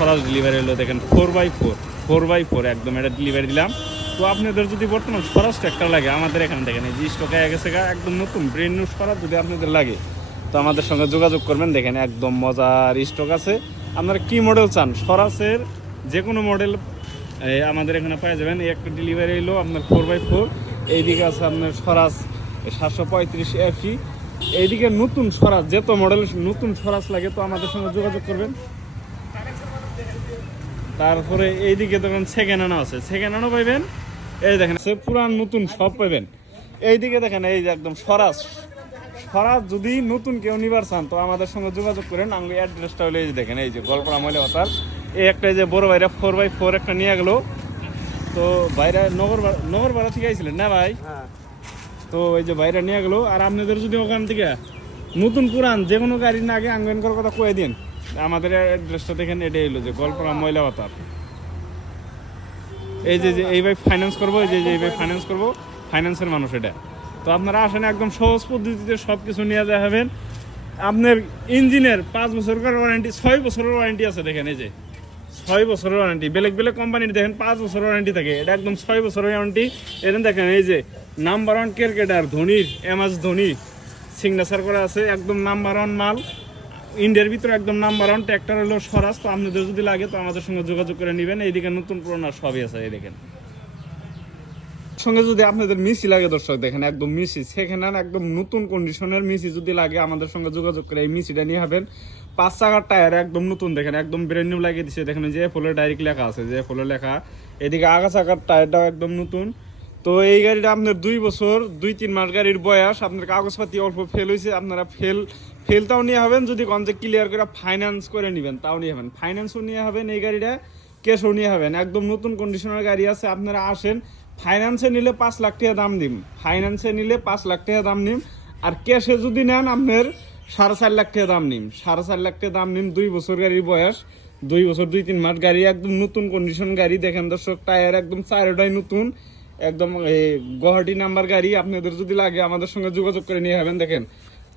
স্বরাজ delivery হলো দেখেন 4x4 একদম এটা ডেলিভারি দিলাম। তো আপনাদের যদি বর্তমান স্বরাজ ট্র্যাক্টর লাগে আমাদের এখানে দেখেন এই যে স্টক হয়ে গেছে একদম নতুন ব্র্যান্ড নিউ স্বরাজ যদি আপনাদের লাগে তো আমাদের সঙ্গে যোগাযোগ করবেন। দেখেন একদম মজার স্টক আছে, আপনারা কি মডেল চান স্বরাজের যে কোনো মডেল আমাদের এখানে পাওয়া যাবেন। এই একটা ডেলিভারি এলো আপনার 4x4, এইদিকে আছে আপনার স্বরাজ 735 FE, এইদিকে নতুন স্বরাজ যত মডেল নতুন স্বরাজ লাগে তো আমাদের সঙ্গে যোগাযোগ করবেন। তারপরে এইদিকে দেখেন সেকেন্ড হ্যান্ড আছে, সেকেন্ড হ্যান্ডও পাইবেন। এই দেখেন পুরান নতুন সব পাইবেন। এইদিকে দেখেন এই যে একদম স্বরাজ যদি নতুন কেউ নিবার চান তো আমাদের সঙ্গে যোগাযোগ করেন। আমি অ্যাড্রেসটা হলে এই যে দেখেন এই যে গল্পরা ময়লা হতার এই একটা যে বড় ভাইরা 4x4 একটা নিয়ে গেলো। তো ভাইরা নগরপাড়া থেকে আইছিলেন না ভাই? তো এই যে ভাইরা নিয়ে গেলো। আর আপনাদের যদি ওখান থেকে নতুন পুরান যে কোনো গাড়ি না আগে আঙ্গন করার কথা কয়ে দিন। আমাদের অ্যাড্রেসটা দেখেন এটাই হলো যে গল্পরা ময়লা হতার। এই যে এই ভাই ফাইন্যান্স করবো, এই যে এই ভাই ফাইন্যান্স করবো, ফাইন্যান্সের মানুষ এটা। তো আপনারা আসেন একদম সহজ পদ্ধতিতে সব কিছু নিয়ে যাওয়া হবেন। আপনার ইঞ্জিনের 5 বছরের ওয়ারেন্টি, 6 বছরের ওয়ারেন্টি আছে। দেখেন এই যে 6 বছরের ওয়ারেন্টি, বেলেগ কোম্পানির দেখেন 5 বছরের ওয়ারেন্টি থাকে, এটা একদম 6 বছরের ওয়ারেন্টি। এটা দেখেন এই যে নাম্বার 1 ক্রিকেটার ধোনির, MS ধোনি সিগনেচার করা আছে, একদম নাম্বার 1 মাল ইন্ডিয়ার ভিতরে, একদম নাম্বার 1 ট্র্যাক্টর হলো স্বরাজ। তো আপনাদের যদি লাগে তো আমাদের সঙ্গে যোগাযোগ করে নেবেন। এইদিকে নতুন পুরোনো সবই আছে। এই দেখেন সঙ্গে যদি আপনাদের মিসি লাগে দর্শক দেখেন একদম মিসি সেখানে একদম নতুন কন্ডিশনের মিসি যদি লাগে আমাদের সঙ্গে যোগাযোগ করে এই মিসিটা নিয়ে হবেন। 5 চাকার টায়ার একদম নতুন দেখেন একদম ব্র্যান্ড নিউ লাগিয়ে দিচ্ছে। দেখেন যে ফলের ডাইরেক্ট লেখা আছে, যে ফলের লেখা। এদিকে আগা চাকার টায়ারটাও একদম নতুন। তো এই গাড়িটা আপনার 2 বছর 2-3 মাস গাড়ির বয়স, আপনার কাগজপাতি অল্প ফেল হয়েছে, আপনারা ফেলটাও নিয়ে হবেন। যদি কনজে ক্লিয়ার করে ফাইন্যান্স করে নেবেন তাও নিয়ে হবেন, ফাইন্যান্সও নিয়ে হবেন। এই গাড়িটা ক্যাশও নিয়ে হবেন, একদম নতুন কন্ডিশনের গাড়ি আছে। আপনারা আসেন, ফাইন্যান্সে নিলে 5 লাখ টাকা দাম দিম, ফাইন্যান্সে নিলে 5 লাখ টাকা দাম নিম। আর ক্যাশে যদি নেন আপনার 4.5 লাখ টাকা দাম নিম, 4.5 লাখ টাকা দাম নিম। 2 বছর গাড়ির বয়স, 2 বছর 2-3 মাস গাড়ি, একদম নতুন কন্ডিশন গাড়ি। দেখেন দর্শক টায়ার একদম 4টাই নতুন, একদম গুয়াহাটি নাম্বার গাড়ি। আপনাদের যদি লাগে আমাদের সঙ্গে যোগাযোগ করে নিয়ে হবেন। দেখেন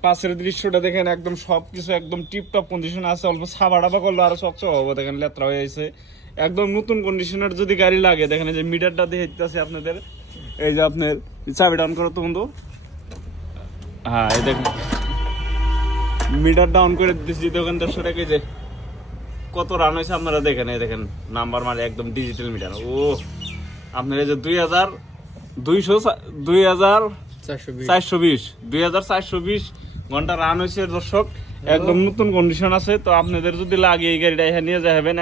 পাশের দৃশ্যটা দেখেন একদম সবকিছু একদম টিপটপ কন্ডিশন আছে, অল্প ছাবা ডাবা করলো আরো চকচক হবো। দেখেন লেত্রা হয়ে আছে, একদম নতুন কন্ডিশনের যদি গাড়ি লাগে। দেখেন এই যে মিটারটা দিয়ে আছে আপনাদের, এই যে আপনার চাবি ডাউন করো তো বন্ধু। হ্যাঁ এই দেখেন মিটার ডাউন করে দিচ্ছি দোকানদার সরাকে, যে কত রান হয়েছে আপনারা দেখেন। এই দেখেন নাম্বার মানে একদম ডিজিটাল মিটার। ও আপনার এই যে 2420 ঘন্টা রান হয়েছে দর্শক, একদম নতুন কন্ডিশন আছে। তো আপনাদের যদি লাগে এই গাড়িটা এখানে নিয়ে যাবেন।